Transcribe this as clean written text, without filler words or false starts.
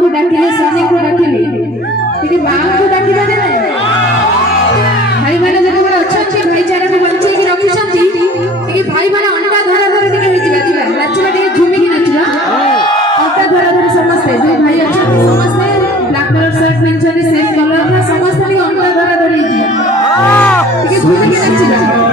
को डाकिले स्वामी को डाकिले टिके मां को डाकिबा ने भाई माने जब अच्छे भाईचारा को बंचे की रखी छथि टिके भाई माने अंडा धरा धरा टिके हेजिबा दिबा नाचबा टिके झुमी की नाचबा अंडा धरा धरा समस्त जे भाई अच्छा समस्त ब्लैक कलर शर्ट पेन छथि सेम कलर का समस्त टिके अंडा धरा धरा हेजिबा टिके झुमी की नाचबा